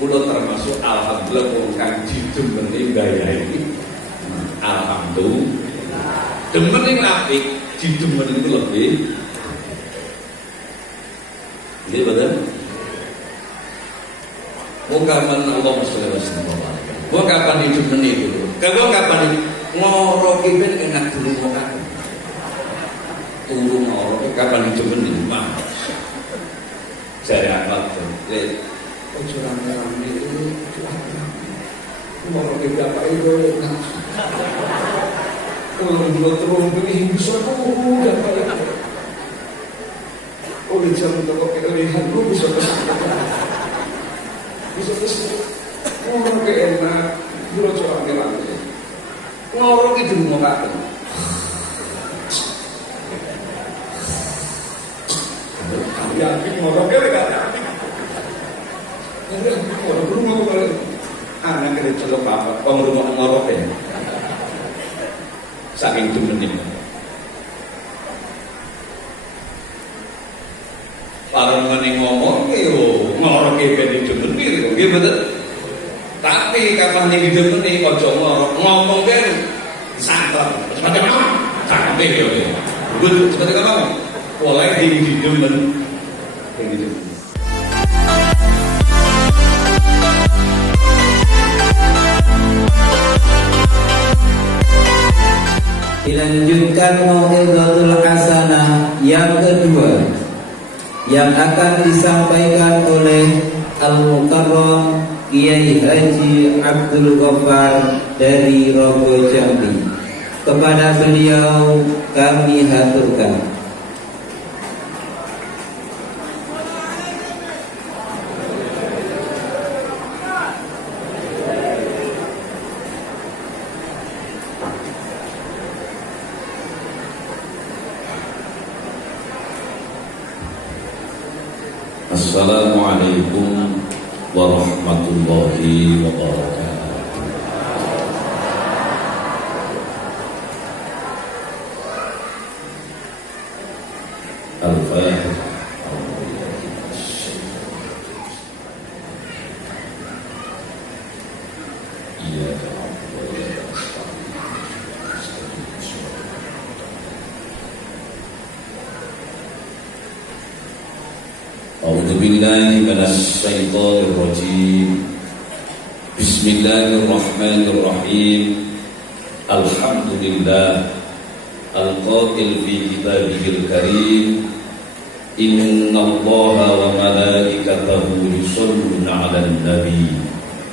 Kula termasuk alhamdulillah wong kang didemeni gaya iki. Alhamdulillah. Demen ing apik, didemen itu lebih. Nggih betul? Wong kapan Allah sholli wa sallam. Wong kapan didemeni itu? Wong kapan ngoroke ben enak dulu kok aku. Tunggu ngoroke kapan didemeni, Mas. Jare akal lek ojo rame-rame itu ngoroke bapak itu enak. Kalau belum terus ini bisa aku dapat. Oleh jam untuk kelebihan gue bisa kesini. Ngorok enak, belum curang lagi. Ngorok itu mau kapan? Yakin ngorok kan? Ngorok rumah kemarin. Anak kira celok apa? Rumah ngorok ya. Saking demening. Parang meneh ngomong yo ngoroke ben demeni lho, nggih betul. Tapi kapan iki demeni aja ngorok, ngomong kan santet. Seperti apa? Santet yo. Betul seperti apa? Oleh didemen. Begitu. Dilanjutkan mau'izatul hasanah yang kedua yang akan disampaikan oleh Al-Mukarram Kiai Haji Abdul Ghaffar dari Rogo Jambi. Kepada beliau kami haturkan. Assalamualaikum warahmatullahi wabarakatuh. Al-Fatihah. A'udzubillahi minasyaitonir rajim. Bismillahirrahmanirrahim. Alhamdulillah al-qail fi kitabihil karim. Innallaha wa malaikatahu yusholluna 'alan nabi.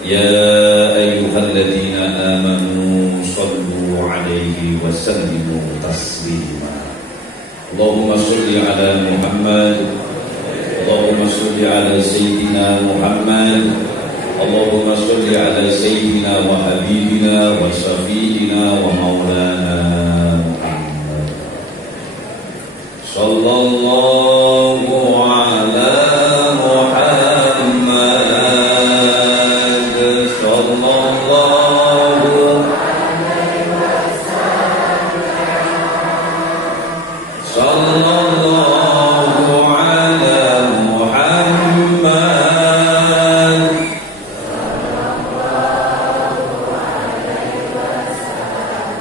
Ya ayyuhalladzina amanu shallu 'alaihi wa sallimu taslima. Allahumma shalli 'ala Muhammad. Allahumma sholli ala sayyidina Muhammad. Allahumma sholli ala sayyidina wa habibina wa syafi'ina wa maulana Muhammad. Sallallahu ala Muhammad. Sallallahu alaihi wasallam. Sallallahu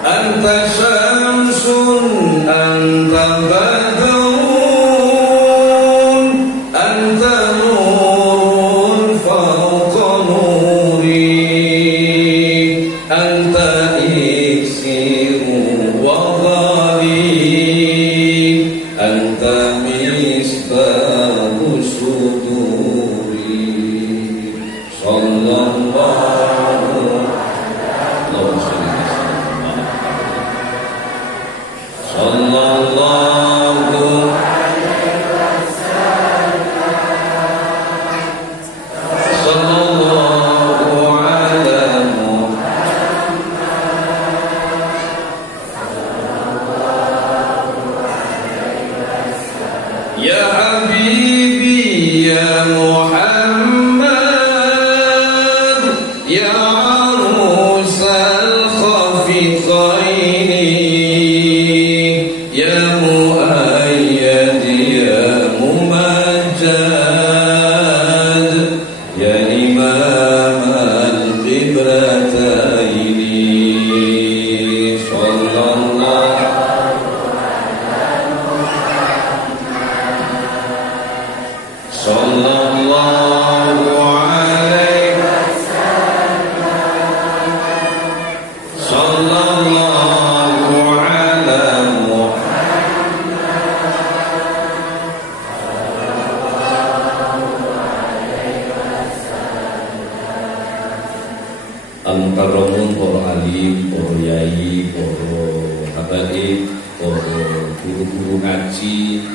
anta syamsun anta badrun إمام القبلتين صلى الله صلى الله عليه صلى الله على Al-Mukarramun, para alim, para yai, para habaib, para guru-guru ngaji,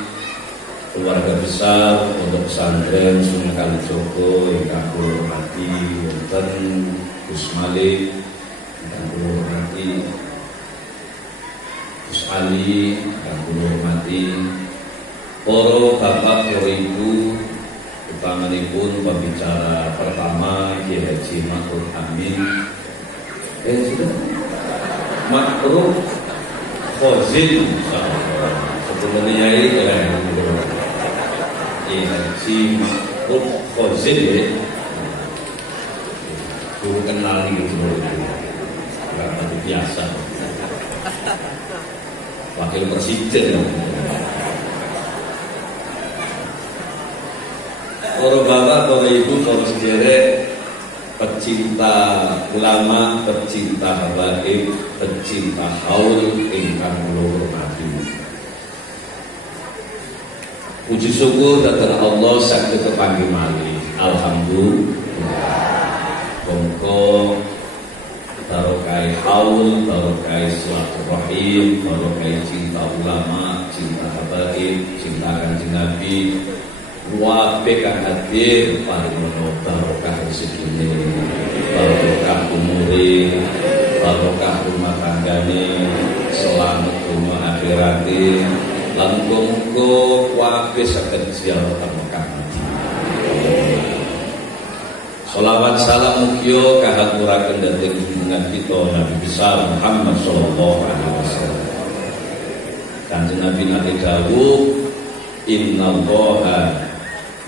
keluarga besar Pondok Pesantren Sunan Kalijogo ingkang kula hormati, wonten Gus Malik ingkang kula hormati, Gus Ali ingkang kula hormati, para bapak, para ibu, utamanipun pembicara pertama Kiai Haji Ma'ruf Amin. Sudah Ma'ruf Khozin sebelumnya ini Kiai Haji Ma'ruf Khozin ya. Guru kenal gitu nggak biasa. Wakil Presiden. Para bapak, para ibu, para sederek, pecinta ulama, pecinta habaib, pecinta haul ingkang kula hormati. Puji syukur dhateng Allah saged kepanggih malih. Alhamdulillah. Monggo barokah haul, barokah silaturahim, barokah cinta ulama, cinta habaib, cinta Kanjeng Nabi. Wabe kang hadir paringono barokah rezekine, barokah umure, barokah rumah tanggane, selamat dunya akhirate, lan muga wabe saged ziarah Mekah. Sholawat salam mugia kahaturaken dhateng junjungan kita Nabi besar Muhammad sallallahu alaihi wasallam. Kanjeng Nabi nate dawuh, innallaha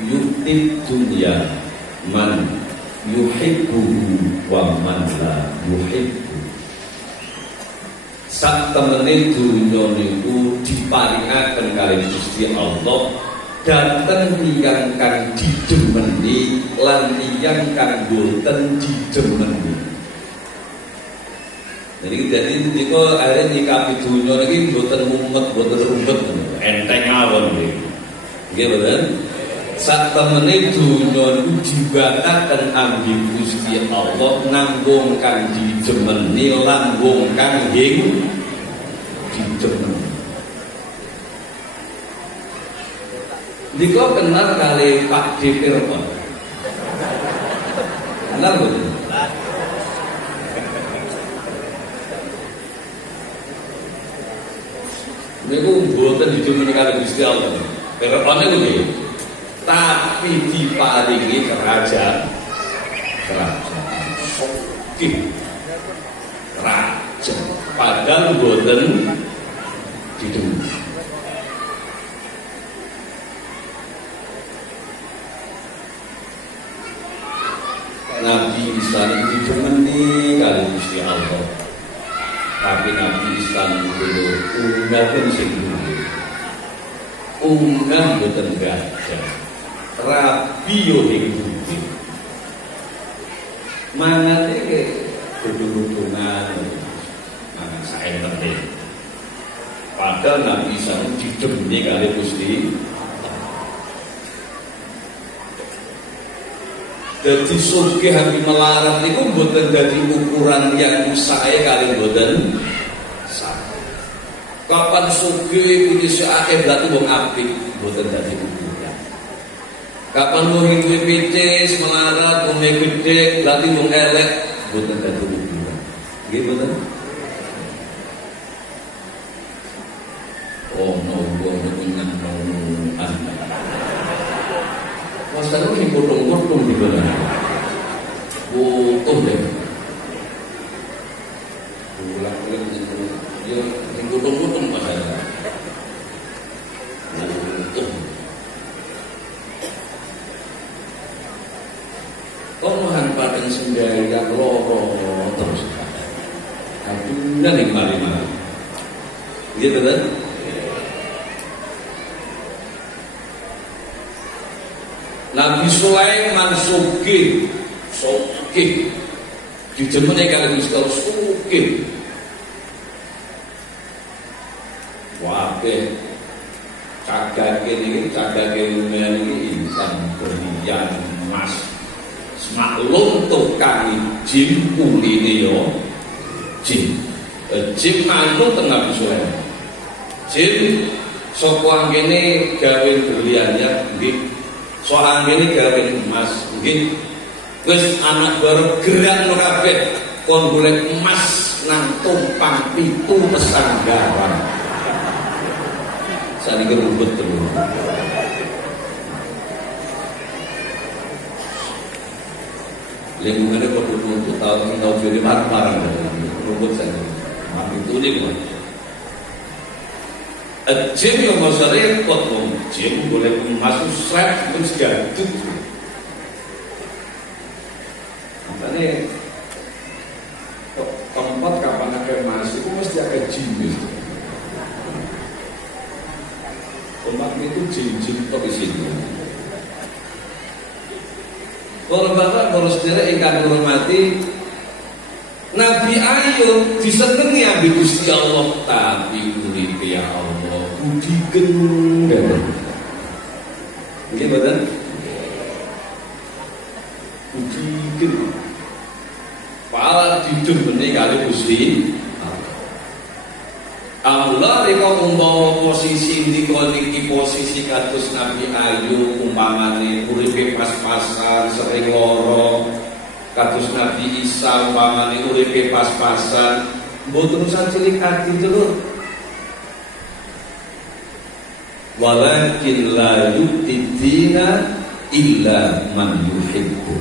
yu'tid dunya man yuhibbu wa man la yuhibbu. Sak temene dunya niku diparingaken kali Gusti Allah dhateng tiyang kang didemeni lan tiyang kang boten didemeni. Jadi niku arep nyikapi dunya niki boten mumet, boten rumet, enteng mawon niki. Nggih boten? Sak temene dunya niku dibataken ambil Gusti Allah nanggung kang didemeni lan wong kang didemeni. Diko kenal kali Pak Dipir apa? Kenal boten? Niku boten didemeni kali Gusti Allah. Perane kuwi tapi diparingi kerajaan Sokim raja padahal boten didemeni. Nabi Isa didemeni kali Gusti Allah, tapi Nabi Isa niku unggahan sing unggahan boten gajah rabi yo ing bumi mangane ke kudu-kudungan mangan saentere. Padahal Nabi Isa didemeni kali Gusti. Dadi sugih hati melarat niku mboten dadi ukuran yang sae kali mboten sae. Kapan sugih kudu sakake berarti wong apik mboten dadi ukuran. Kapan wong duwe picis melarat wong gedhe berarti wong elek mboten dadi ukuran. Nggih mboten? Oh no wong menyang anu. Masalah ini potong-potong di mana? Potong deh. Ulang-ulang itu, ya, yang potong-potong masalah. Potong. Oh, paten sembahyang loro terus. Kadunan ing mari-mari. Gitu kan? Nabi Sulaiman sugih dijemene kali Gusti Allah sugih. Wae cagake lumayan iki insan berlian emas. Semaklum tukang jin kuline yo jin. Jin mantu teng Nabi Sulaiman. Jin saka angkene gawe berliannya nggih. So anggene gawe emas nggih. Wis anak baru gerak no kabeh kon golek emas nang tumpang pitu pesanggaran. Saniki rumput terus. Lingkungannya kok rumput tahun jadi marah-marah rumput saja. Mati itu nih kok. Jin yang masa repot dong. Jin boleh masuk slab pun segadut. Makanya tempat kapan ada masuk itu mesti ada jin gitu. Tempat itu jin kok di situ. Kalau bapak kalau saudara ingkang hormati Nabi Ayub disenengi ambek Gusti Allah tapi uripe ya Allah budi gendeng. Nggih mboten? Budi gendeng. Pala didemene kali Gusti Allah reka umpama posisi niki posisi kados Nabi Ayub umpamane uripe pas-pasan sering loro kados Nabi Isa umpamane uripe pas-pasan mboten usah cilik ati terus walakin la yu'tidina illa man yuhibbu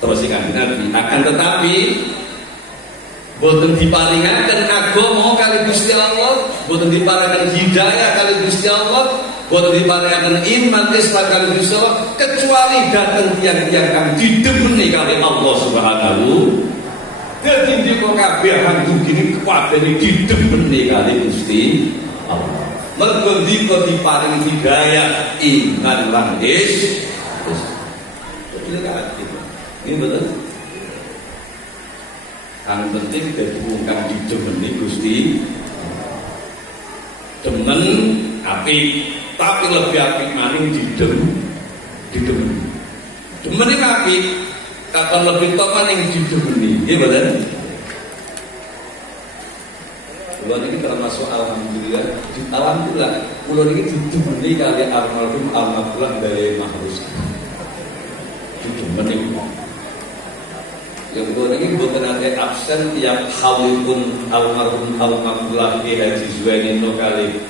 terus ikan Nabi akan tetapi boten diparingaken agama kali Gusti Allah, boten diparingaken hidayah kali Gusti Allah, boten diparingaken iman Islam kali Gusti Allah kecuali dateng tiang-tiang kang didemeni kali Allah Subhanahu. Dadi ndika kabeh hantu gini kabeh didemeni kali Gusti Allah. Mergo ndika diparingi hidayah iman lan Islam. Ini betul. Yang penting ditemukan didemeni Gusti demen apik tapi lebih apik maning didemeni demen iki apik kapan lebih topan yang didemeni nggih mboten kula niki termasuk alhamdulillah kula niki didemeni kali almarhum almarhum dari Mahrus didemeni yang gue ini bukan ada absen yang khalifun almarhum almarhum Haji Zuwainino kali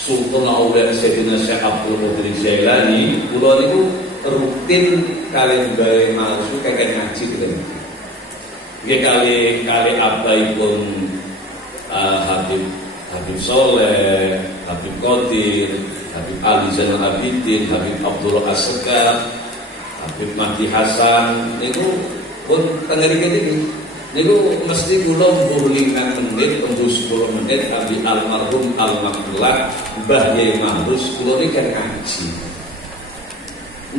Sultan Aulia Sayyidina Syekh Abdul Qadir Jailani kulo niku rutin kali mbare maus kakek ngaji ten. Nggih kali abaipun Habib Soleh, Habib Qadir, Habib Ali Zainal Abidin, Habib Abdullah As-Sekar, Habib Mahdi Hasan niku pun tengeri ini niku mesti kula mbuh 5 menit tunggu 10 menit abi almarhum almarhumlah Mbah Yai Mahrus kula niki kan ngaji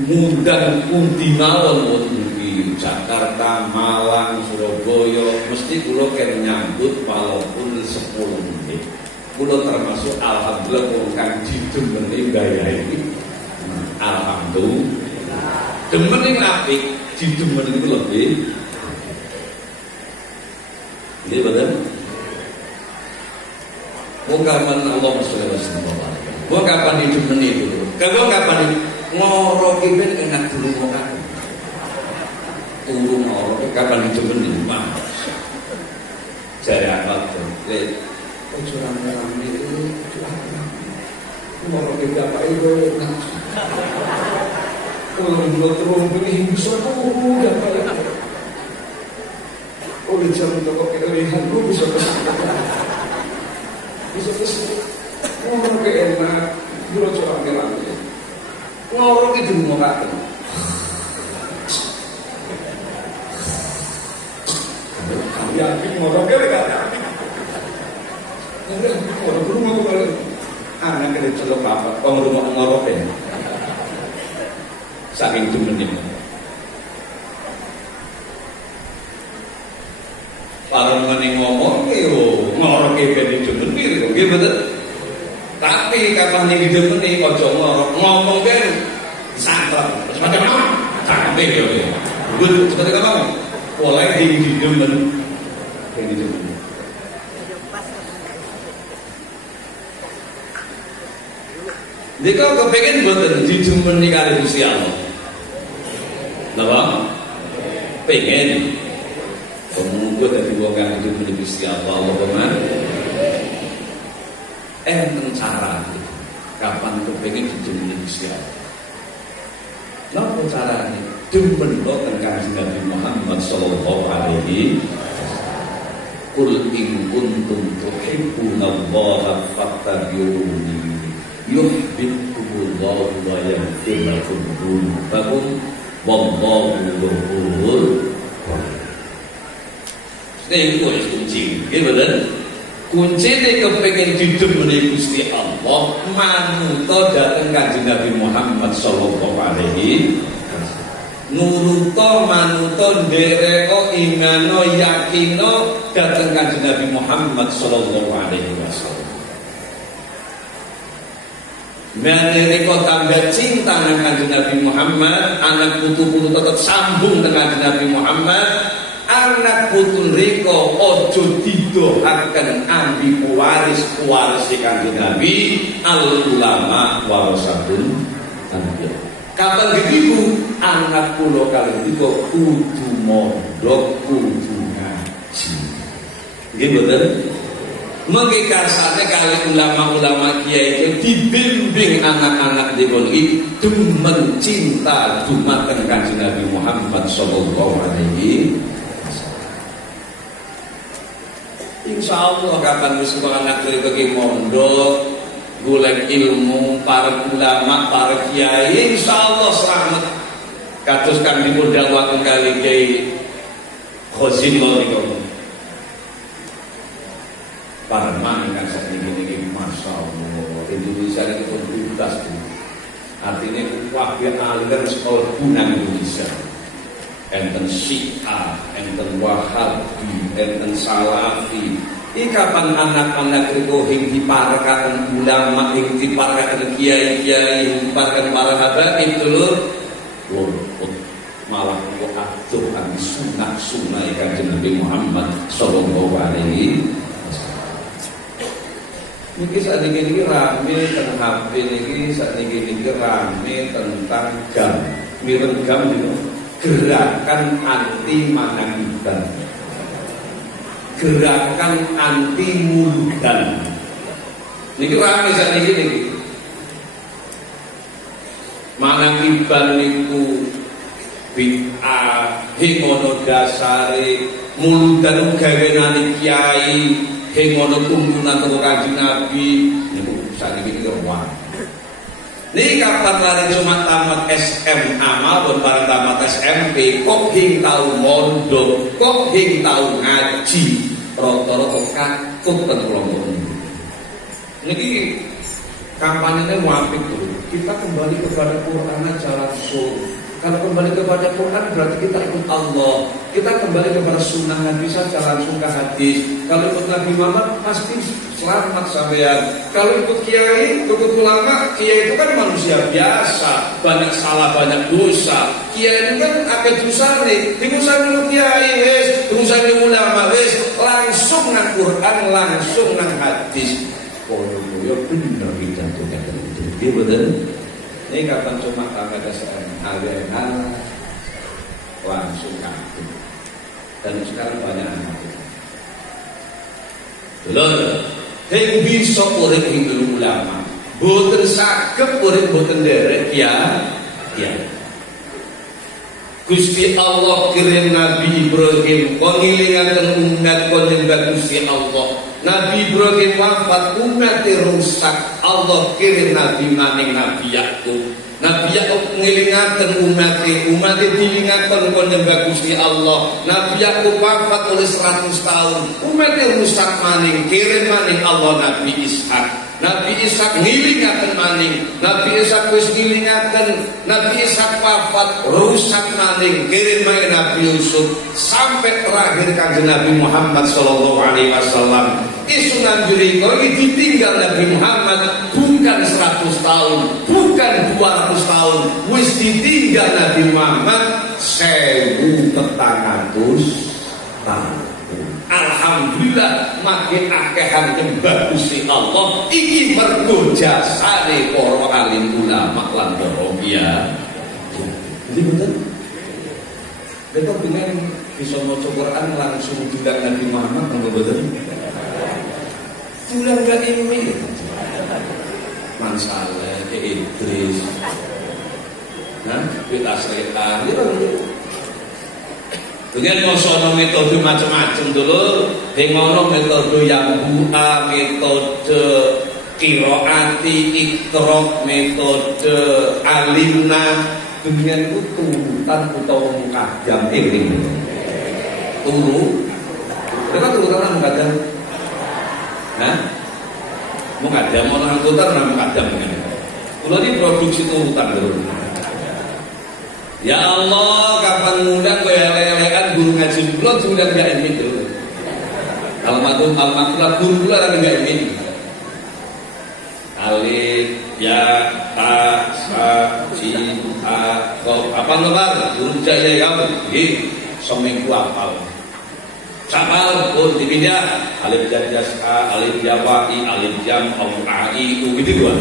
ngundang pundi mawon wonten di Jakarta, Malang, Surabaya mesti kula kan nyambut walaupun 10 menit kula termasuk alhamdulillah wong kang didemeni Mbah Yai iki alhamdulillah demen apik didemen itu lebih ini betul mau kapan Allah SWT mau kapan didemen itu kalau kapan ngoroki ben enak dulu mau kapan tunggu ngoroki kapan didemen itu mah saya apa tuh ojo rame-rame itu ngoroki bapak itu enak kalau dua terus begini bisa tuh apa ya? Oleh jam toko kelebihan lu bisa kesana, bisa kesana. Ngorok enak, dulu coba ngelang. Ngorok itu mau kapan? kok ngorok ya. Saking demennya. Para meneng ngomong ngorok ben demeni nggih betul. Tapi kapan iki demeni aja ngorok ngomong ben santet. Macam sampe yo. Betul seperti kamu. Oleh demen. Jika kepengen buatan dijumeni kali Gusti Allah, napa? Pengen, kamu buat dari wong dijumeni Gusti Allah, Allah enten cara kapan kepengen dijumeni Gusti Allah. Napa carane? Demen lo tentang Nabi Muhammad sallallahu alaihi wasallam. Qul in kuntum tuhibbunallaha fattabi'uni yuhibbukumullahu wa yaghfir lakum dzunubakum wallahu ghafurur rahim. Ini kunci, bener? Kunci ini kepengen didemeni Gusti Allah, manuta dateng Kanjeng Nabi Muhammad sallallahu alaihi wasallam. Nuruta manuta ndereka imano yakino dateng Kanjeng Nabi Muhammad sallallahu alaihi wasallam. Mereka tambah cinta dengan Kanjeng Nabi Muhammad, anak putu-putu tetap sambung dengan Kanjeng Nabi Muhammad, anak putu mereka ojo didoakan ambi pewaris di Kanjeng Nabi, al ulama warasatul anbiya. Kapan begitu anak pulau kalian itu kudu mondok, kudu ngaji. Gitu betul? Mengikasane kali ulama-ulama kiai itu dibimbing anak-anak di boni demen cinta dumateng Kanjeng Nabi Muhammad sallallahu alaihi wasallam. Insyaallah kapan wis anak iki mondok golek ilmu para ulama, para kiai, insyaallah selamat. Kados kang dipun dakwaken kali Kiai Khazimah niku. Para kan saat ini Masya Allah Indonesia ini kontributas artinya wakil aliran sekolah bunang Indonesia enten Syiah, enten Wahabi, enten Salafi. Ini kapan anak-anak itu yang diparahkan ulama, yang diparahkan kiai-kiai, yang diparahkan para habaib dulu malah kok atuh kan sunnah-sunnah Kanjeng Nabi Muhammad sallallahu alaihi wasallam. Mungkin saat ini rame tentang HP ini, saat ini rame tentang gam, mireng gam itu gerakan anti manangiban, gerakan anti muludan. Ini rame saat ini. Manangiban itu bid'ah, hingono dasare, muludan gawenane kiai. Hengono tuntunan teko Kanjeng Nabi niku sakniki ruwet. Niki kapan lari cuma tamat SMA maupun bareng tamat SMP kok hing tau mondok, kok hing tau ngaji, rata-rata katut ten kula niki kampanyenya apik tuh. Kita kembali kepada Quran aja langsung. Kalau kembali kepada Quran berarti kita ikut Allah. Kita kembali kepada sunnah Nabi saja langsung ke hadis. Kalau ikut Nabi Muhammad pasti selamat sampean. Kalau ikut kiai, ikut ulama, kiai itu kan manusia biasa, banyak salah, banyak dosa. Kiai itu kan akeh dosane. Diusaha dulu kiai wis, diusaha ulama wis, langsung nang Quran, langsung nang hadis. Koyo bener kita tuh kata itu. Dia bener. Ini kapan cuma tamat SMA aliran langsung kabur. Dan sekarang banyak anak itu. Belum, yang bisa urip Hindu ulama, boten saged urip boten derek ya. Gusti Allah kirim Nabi Ibrahim kongilingaken umat konjenggan Gusti Allah. Nabi Ibrahim wafat umat rusak. Allah kirim Nabi maning Nabi Yakub. Nabi Yakub ngelingaken umat dilingaken kon nyembah Gusti Allah. Nabi Yakub wafat oleh 100 tahun. Umatnya rusak maning, kirim maning Allah Nabi Ishak. Nabi Ishak ngilingaken maning. Nabi Ishak wis ngilingaken. Nabi Ishak wafat rusak maning, kirim maning Nabi Yusuf sampai terakhir kanjeng Nabi Muhammad sallallahu alaihi wasallam. Isunan juriko ini ditinggal Nabi Muhammad bukan 100 tahun, bukan 200 tahun, wis ditinggal Nabi Muhammad 1400 tahun. Alhamdulillah makin akehan nyembah Gusti Allah iki mergo jasane para alim ulama lan para kiai. Jadi betul. Betul pengen bisa maca Quran langsung diundang Nabi Muhammad nggak betul? Sudah enggak ini. Mansaleh ke Idris. Nah, kita serta dengan ngono metode macam-macam dulu, dengan metode yang buka, metode qiraati, iqra, metode alimna, dengan itu turutan utawa mukadam ini. Turu, kenapa turutan mukadam? Nah, mukadam orang turutan orang mukadam ini. Kalau ini produksi turutan dulu. Ya Allah, kapan ngundang lelekan guru ngaji kula diundang gak emin dulu. Almarhum guru kula ora gak emin. Alif, ya, ta, sa, jim, a, qaf. Apa nomor? Guru jaya kamu. Nggih, seminggu hafal. Sapal pun dipindah. Alif jajas a, alif jawa'i, alif jam, au-ai, gitu dua.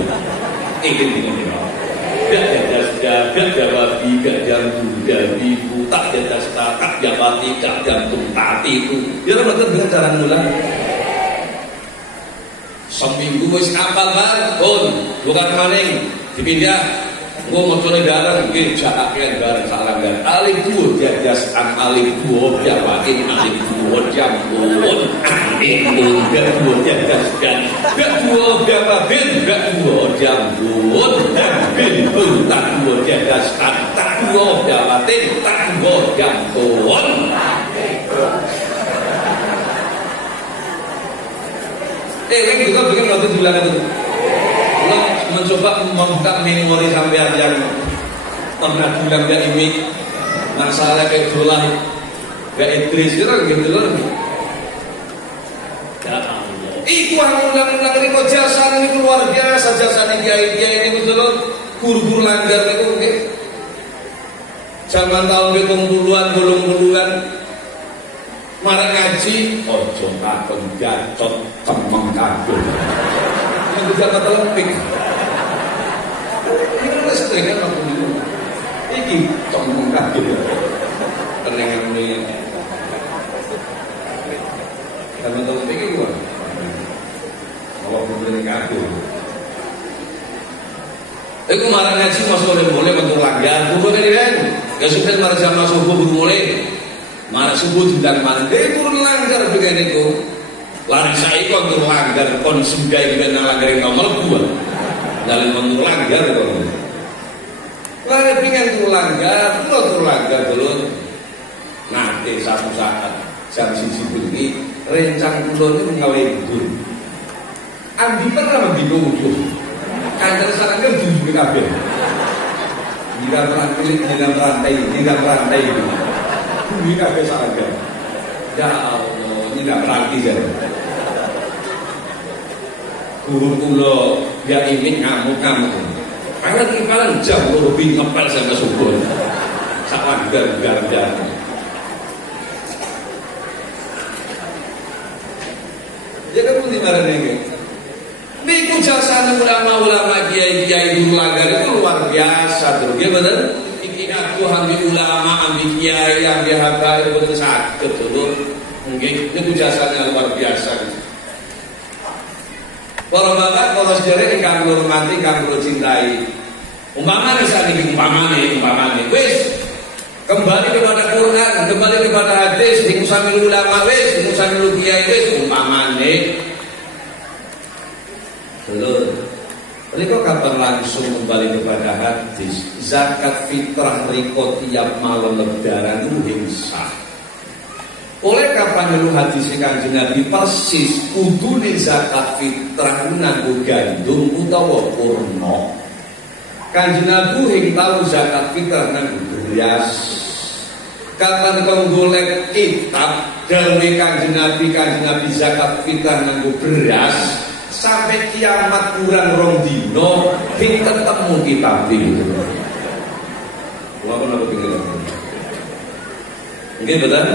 Ingin gak jadas gak jawabi gak jantung jadi tak jadas tak jawati gak jantung tati itu ya betul dengan cara ngulang seminggu wis kapal bar pun bukan maning dipindah gua mau coba darang mungkin jakakian bareng salanggan alif dua jadas alif dua jawatin alif dua jantung alif dua dua jadas gak dua jawabin gak dua jantung bin tak dua jadas tak dua jawatin tak dua jantung ini juga bikin waktu bulan itu lo mencoba membuka memori sampai yang pernah bilang gak ini masalah kayak dolar gak Idris gitu loh iku ulang-ulang ini kok jasa ini luar biasa jasa ini kiai ini gitu loh guru-guru langgar itu okay. Zaman tahun 70-an golong-golongan marah ngaji ojo takon gacot cemeng kabeh yang juga kata lempik ini kan sering kan waktu itu ini cemeng kabeh tenengan ini zaman tahun lempik itu kalau boleh kabeh aku marah ngaji masuk boleh bentuk langgar bukan ini kan gak suka marah jam subuh boleh marah subuh tidak mandi pun langgar begini itu lari saya kok untuk langgar kon sudah dengan langgar yang nomor 2 dalam bentuk langgar kok lari pengen untuk langgar dulu nanti satu saat jam sisi bunyi rencang pulau itu ngelebur ambil pernah bingung tuh kantor sekarang kan tujuh kabel nggak rantai itu bumi kabel saja ya Allah ini nggak berarti saja guru pulau dia ingin ngamuk karena kipalan jam lebih ngepel sampai subuh sama gar-gar ya kan pun dimarahin ini niku jasa ulama-ulama kiai-kiai guru langgar itu luar biasa terus ya bener iki aku ambil ulama ambil kiai ambil habaib betul sakit dulu mungkin itu jasanya luar biasa para bapak kalau sejarah ingkang kula hormati ingkang kula cintai umpamane sakniki umpamane wis kembali kepada Quran kembali kepada hadis dimusamil ulama wis dimusamil kiai wis umpamane dulu. Mereka kapan langsung kembali kepada hadis zakat fitrah riko tiap malam lebaran itu sah. Oleh kapan lu hadis Kanjeng Nabi persis kudune zakat fitrah nganggo gandum utawa kurma. Kanjeng Nabi ing tau zakat fitrah nganggo beras. Kapan kau golek kitab dawe Kanjeng Nabi zakat fitrah nganggo beras sampai kiamat kurang rong dino ing ketemu kitab iki. Wah ana pengen. Nggih betul?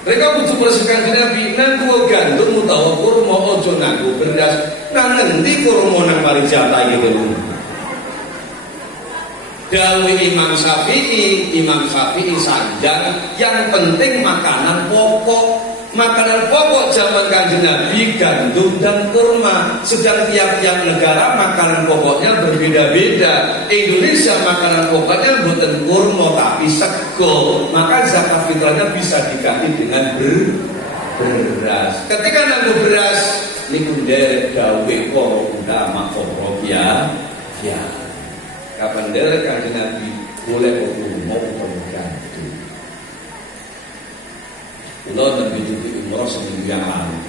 Mereka butuh bersihkan Nabi nganggo gandum utawa kurma aja nganggo beras. Nang endi kurma nang parijata iki lho. Dawuh Imam Syafi'i sanjang yang penting makanan pokok. Makanan pokok zaman Kanjeng Nabi gandum dan kurma. Sedang tiap-tiap negara makanan pokoknya berbeda-beda. Indonesia makanan pokoknya bukan kurma tapi sego. Maka zakat fitrahnya bisa diganti dengan beras. Ketika nanggo beras niku nderek dawuh para ulama ya. Kapan nderek Kanjeng Nabi boleh kurma utawa gandum. Kula nembe umroh seminggu yang lalu.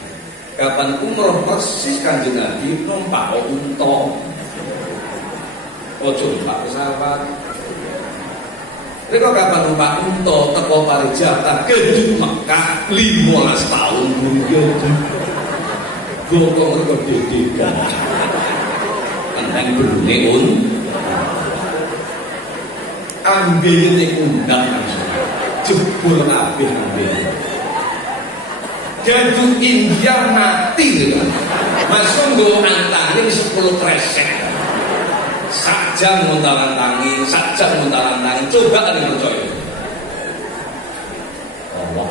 Kapan umroh persis Kanjeng Nabi numpak unta. Ojo numpak pesawat. Reka kapan numpak unta teko parijata ke Mekah 15 tahun dunya. Gokong reka dedegan. Nang berune ambene undang jebul kabeh ambene. Gandum India mati kan. Masuk nggo antangin 10 kresek. Sajam muntalan tangi, sajam muntalan tangi. Coba kan percaya. Allah.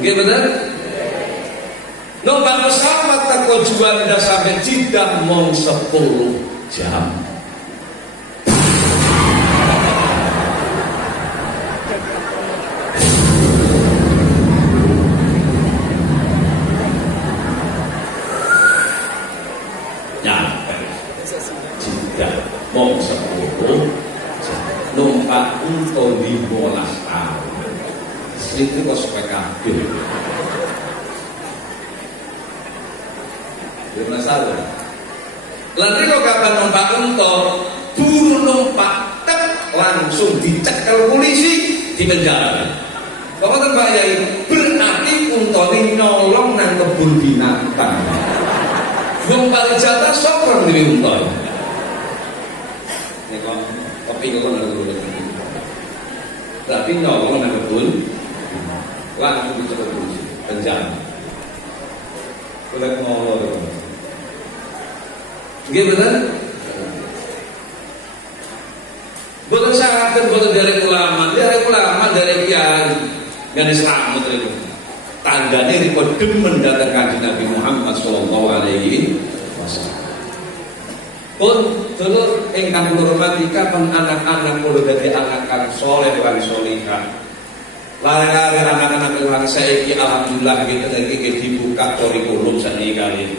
Nggih bener? Numpak pesawat teko Juanda sampai Jeddah mong 10 jam. Mong 10 numpak untuk 15 tahun. Itu kok supaya kabel. Gimana salah? Lalu kok kapan numpak untuk buru numpak langsung dicekel polisi di penjara. Kamu terbayang berarti untuk nolong nang kebun binatang. Wong parijata sopron di unta. Nek kopi kok ngono. Tapi nolong nang kebun langsung dicekel polisi penjara. Boleh ngomong. Nggih bener? Boten sangat boten dari ulama dari kiai dan selamat itu. Tandane riko demen datang Kanjeng Nabi Muhammad sallallahu alaihi wasallam. Pun dulur ingkang kula hormati kapan anak-anak kula dadi anak kang saleh lan salihah. Lare-lare anak-anak kula saiki alhamdulillah iki dibuka kurikulum saniki kali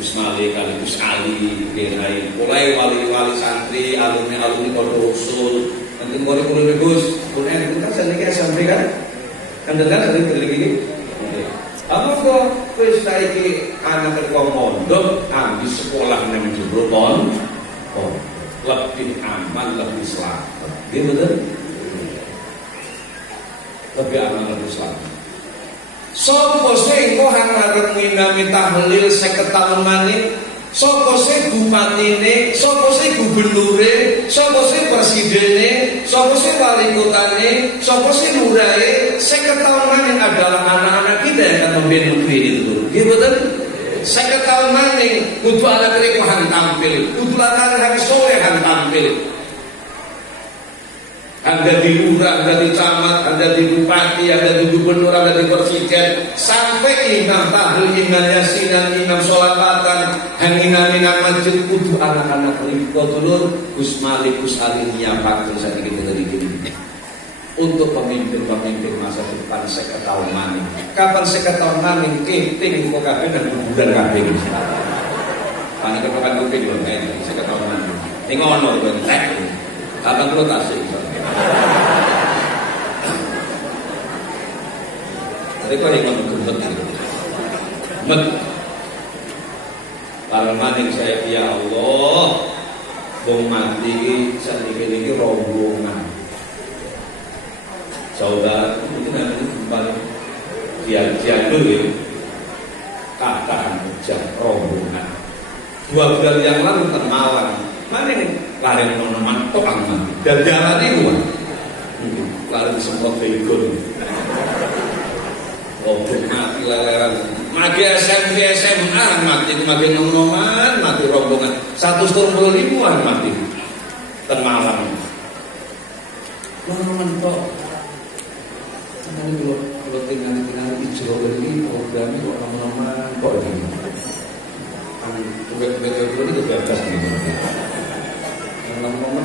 Gus Malik kali Gus Ali nggih mulai wali-wali santri alumni padha usul nanti kurikulum Gus kunen kan saniki SMP kan kandelan sering gini. Apa kok wis saiki anak kok mondok ambil sekolah nang jero lebih aman lebih selamat. Nggih bener? Lebih aman lebih selamat. Sopo sing kok ngarep nginami tahlil 50 tahun maneh? Sopo sing bupatine, sopo sing gubernure, sopo sing presidene, sopo sing wali kotane, sopo sing lurahe? 50 tahun maneh adalah anak-anak kita yang akan memimpin negeri itu. Nggih betul? 50 tahun maneh kudu anak rekohan tampil, kudu anak solehan tampil. Anda di lurah, Anda di camat, Anda di bupati, Anda di gubernur, Anda di presiden, sampai imam tahlil, imam yasinan, imam sholawatan, hanginan masjid, kudu anak-anak riko dulur, Gus Malik, Gus Ali nyiapakan saat kita dari gini. untuk pemimpin-pemimpin masa depan 50 tahun maning. Kapan 50 tahun maning keting kok kabeh nang kuburan kabeh. Panik kepakan kuping lho nek 50 tahun maning. Ning ngono kok entek. Kapan kula tasik iso. Tapi kok yang ngomong met. Para maning saya ya Allah, wong mati sakniki rombongan. Saudara, mungkin ada kembali dia dulu katakan hujan rombongan 2 bulan yang lalu termawan mana ini lari meneman tukang mati dan jalan itu lari disemprot begon rombongan mati leleran mati SMP SMA mati mati noman mati rombongan 130.000-an mati termawan noman kok kalau tinggal hijau ini programnya kok lama-lama kok ini ini kebebas nih lama-lama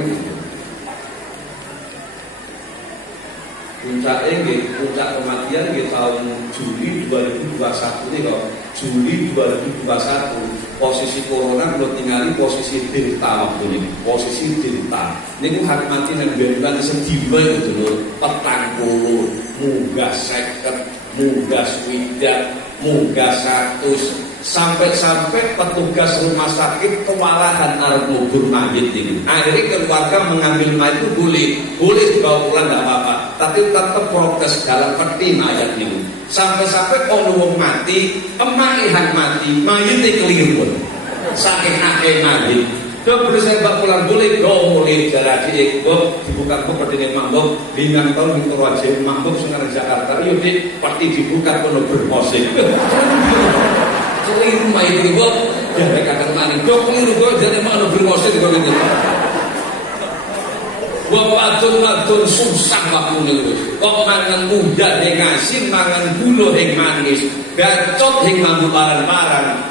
ini puncak kematian di tahun Juli 2021 ini kok Juli 2021 posisi corona belum tinggali posisi delta waktu ini posisi delta ini kan hari mati yang biarkan sedima itu dulu petang puluh munggah 50 munggah 20 munggah 100 sampai petugas rumah sakit kewalahan arep ngubur mayit ini. Akhirnya keluarga mengambil mayit itu boleh dibawa pulang nggak apa-apa, tapi tetap protes dalam peti mayat ini. Sampai ono wong mati, emaihan mati, mayitnya keliru. Saking akeh mayit. Dok boleh saya bawa pulang boleh jadi dibuka pedene mambok 5 tahun itu aja mambok Sungai Jakarta. Yuk peti dibuka kono bermusik. Keliru main itu, ya mereka akan main. Dok keliru kok jadi malu bermusik kok gitu. Wadon susah waktu itu. Kok mangan muda yang asin, mangan gula yang manis, gacot yang mampu paran-paran.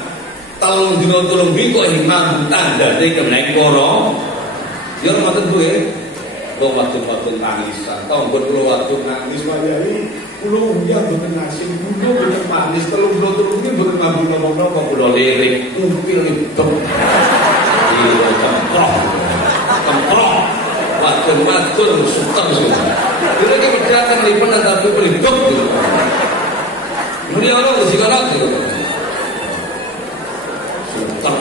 Tolong minggu yang mampu tanda dia kemenang korong. Ya maksud gue, lo waktu tangisan. Tahu gue waktu nangis wajari. Kulo ya boten asin, kulo boten manis, telung ini boten mampu ngomong-ngomong kulo lirik, upil itu. Iya, kemprok. Wadon suteng semua. Dulu kita datang lipun tapi pelidok gitu. Ini orang udah sikat gitu. Suteng.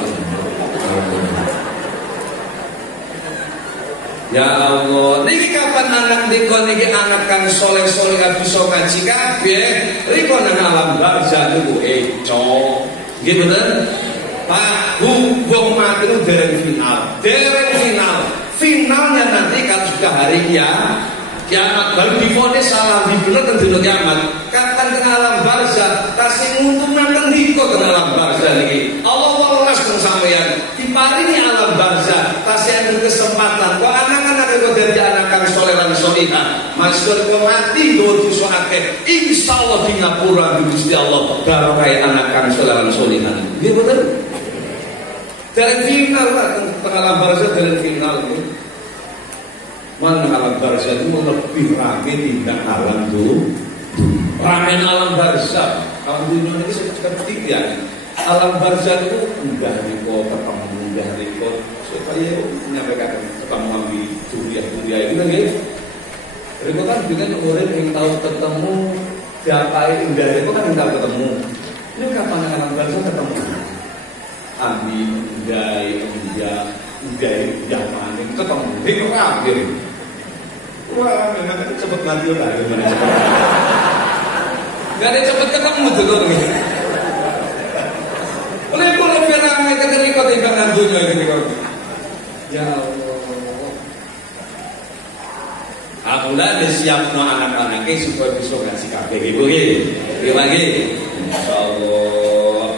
Ya Allah, niki kapan anak dikon niki anak kan soleh-soleh bisa ngaji kabeh, riko nang alam barzah niku eco. Nggih bener? Pak, wong mati itu dereng final. Finalnya nanti kan sudah hari kiamat baru divonis salah dibener ten dina kiamat. Kapan teng alam barzah kasih untung nang diko teng alam barzah niki. Allah welas teng sampeyan diparingi alam barzah kasih ada kesempatan kok anak-anak itu dari anak kang soleh lan solihah masyhur kok mati do dosa akeh insyaallah di ngapura di Gusti Allah barokah anak kang soleh lan solihah. Nggih bener? Dari final lah teng alam barzah dari final ini. Mana alam barzah itu lebih rame tindak alam tuh. Rame alam barzah. Kamu dunia ini seperti ya. Alam barzah itu enggak riko ketemu enggak riko supaya menyampaikan ketemu ambil dunia itu kan ya. Riko kan dengan orang yang tahu ketemu siapa enggak riko kan enggak ketemu. Ini kapan alam barzah ketemu? Ambil enggak maning ketemu. Riko akhir. Wah, memang kan cepet mati lah gimana cepet. Gak ada cepet ketemu tuh kok. Oleh pun lebih ramai ketika tinggal nantunya gitu. Ya Allah. Aku lah disiapno anak-anaknya supaya bisa ngasih kabeh ibu nggih. Lagi. Insyaallah.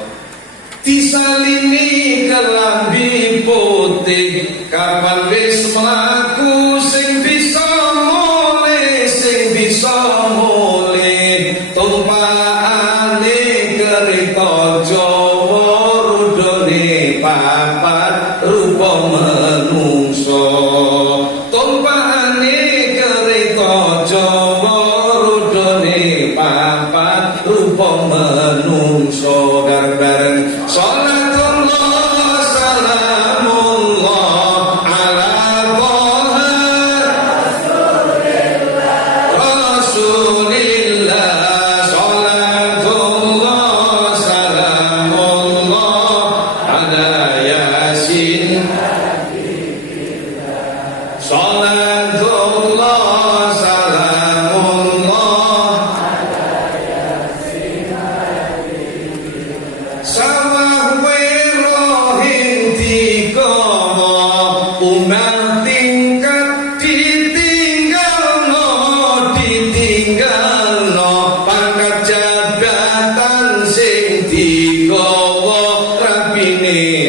Disalini kelambi putih kapan wis mlaku sing bisa mulih tumpakane kereta Jawa rudone papat rupa menungso tumpakane kereta Jawa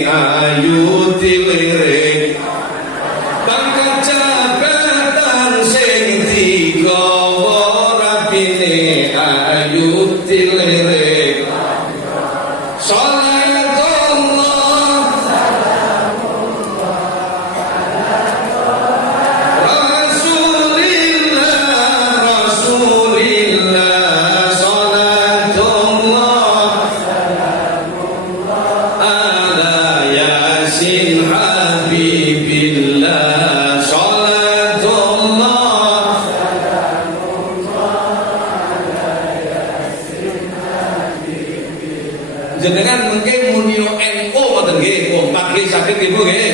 ayu dilirik pangkat jabatan sing digawa rapine ayu dilirik jenengan mungkin munio NU ngoten nggih, kompak nggih saged ibu nggih.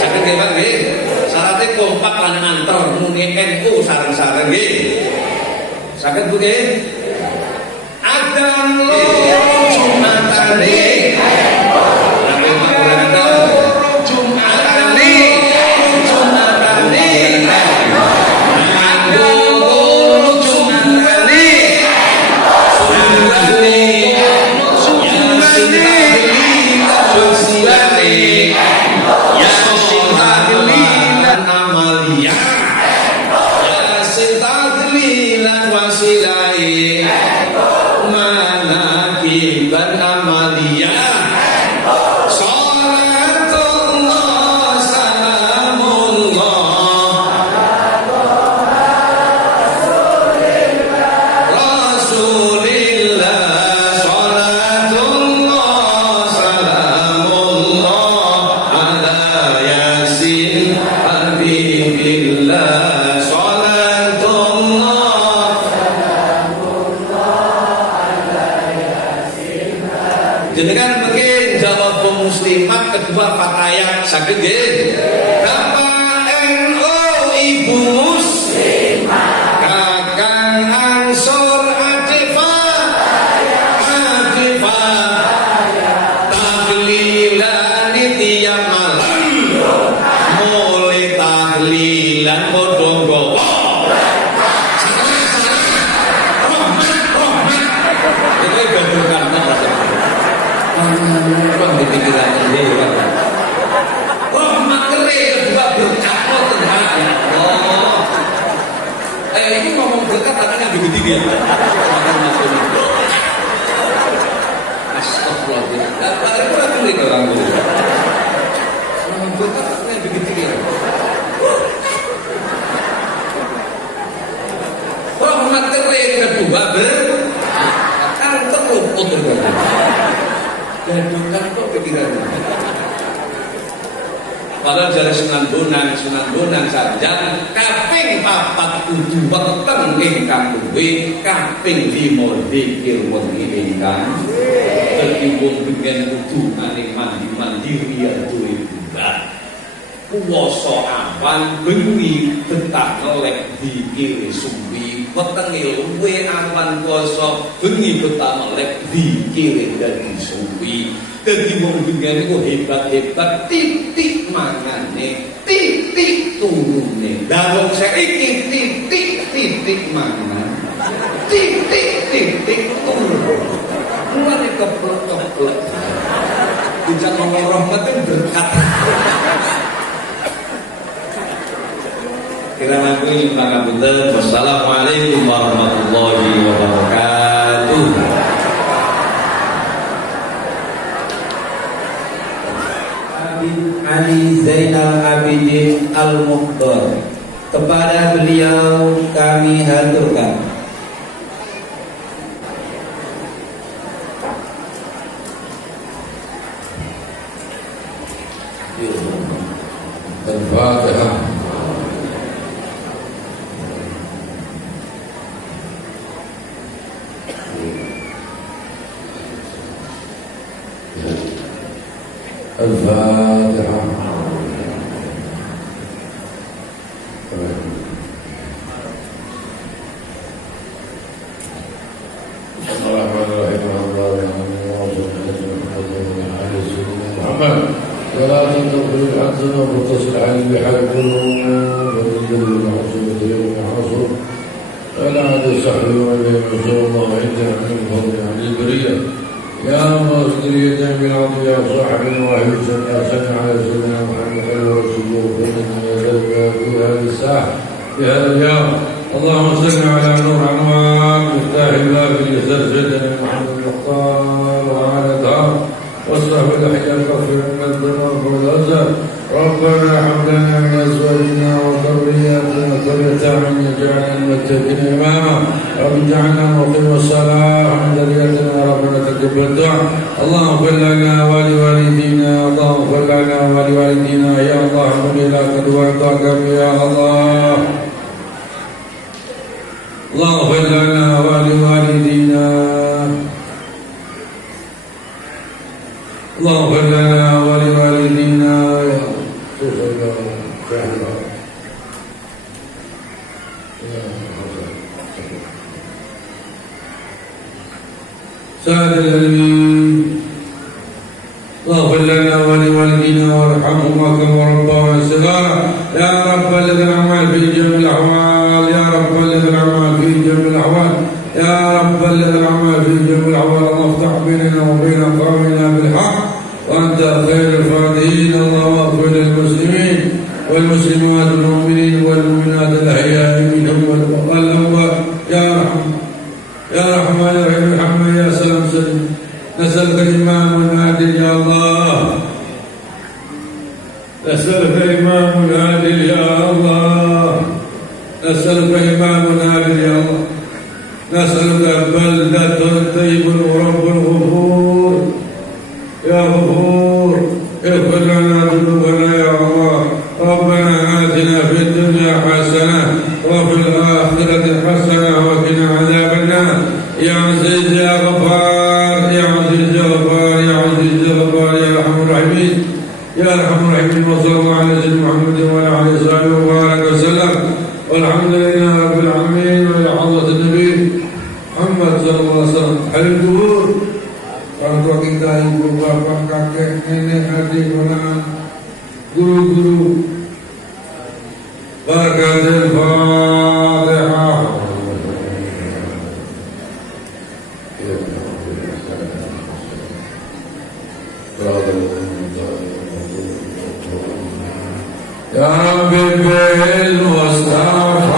Saged nggih Pak nggih. Syaratnya kompak lan anter muni NU sareng-sareng nggih. Saged Bu nggih. Adzan loro Jumatane. jenengan mungkin jawab muslimat kedua fatayat sakit nggih. Bapak NU Ibu Muslimat Kakang Ansor Adifa tahlilan tiap malam mulai tahlilan bodong gowo itu gabungan orang di pikirannya dia wah makere juga berkah tenang ya Allah. Ini ngomong berkah tangannya begitu dia astagfirullahaladzim aku raguin orang itu ngomong berkah tangannya begitu dia wah makere kedua berkah terluput gadukan kok pikirannya. Padahal jare Sunan Bonang saja kaping 4 kudu weteng ingkang luwih, kaping 5 zikir wengi ingkang dadi wong dengan kudu mandi riya duwe bulan. Puasa awan bengi betah ngelek zikir suwi wetenge luwih awan puasa bengi betah ngelek zikir dadi suwi. Dadi wong dengan iku hebat-hebat titik mangane titik turune. Lah wong saiki titik mangan titik turun. Mulane keplok-keplok. Dijak ngomong rahmat berkat. Kirana kuwi pangapunten. Wassalamualaikum warahmatullahi wabarakatuh. Ali Zainal Abidin Al-Mukhtar, kepada beliau kami haturkan Al-Fatihah. Al-Fatihah. ولا تنتظر الحسن وتصل عليه بحلق وتنزل المحصول يوم حصر فلا عاد السحر ولا ينصر الله عنده من فضل عن البريه يا مصدر اليتيم بالعظيم يا صاحب الواحد يا سمع على سيدنا محمد خير رسول الله في هذه الساعة في هذا اليوم. اللهم صل على نور عنوان مفتاح الله في يسار سيدنا محمد المختار وعلى دار واصلح بالاحياء كفر من الذنوب والازل. ربنا هب لنا من ازواجنا وذرياتنا قرة اعين واجعلنا للمتقين اماما. رب اجعلنا مقيم الصلاة ومن ذريتنا ربنا تقبل الدعاء. اللهم اغفر لنا ولوالدينا اللهم اغفر لنا ولوالدينا يا الله احمد الى قدوتك يا الله. اللهم اغفر لنا ولوالدينا اللهم اغفر لنا ولوالدينا سعد العلمين. اللهم اغفر لنا ولوالدينا وارحمهما كما ربونا صغارا. يا رب بلغ الاعمال في جميع الاحوال يا رب بلغ الاعمال في جميع الاحوال يا رب بلغ الاعمال في جميع الاحوال. اللهم افتح بيننا وبين قومنا بالحق وانت خير الفاتحين. اللهم اغفر للمسلمين والمسلمات والمؤمنين والمؤمنات الاحياء منهم والاموات يا رحمن يا رحمن يا رحيم الرحمن يا سلام سلم. نسألك الإمام العادل يا الله نسألك الإمام العادل يا الله نسألك الإمام العادل يا الله نسألك بلدة طيب ورب غفور يا غفور. اغفر لنا ذنوبنا يا الله. ربنا آتنا في الدنيا حسنة وفي الآخرة حسنة وقنا عذاب النار. يا عزيز يا غفار يا عزيز يا غفار يا عزيز يا غفار يا أرحم الراحمين يا أرحم الراحمين. وصلى الله على سيدنا محمد وعلى آله وصحبه وبارك وسلم والحمد لله رب العالمين. وإلى حضرة النبي محمد صلى الله عليه وسلم. Hadir duhur orang tua kita, ibu bapak kakek nenek adik ponakan guru-guru. Barakatul Fatihah. يا رب بالمصطفى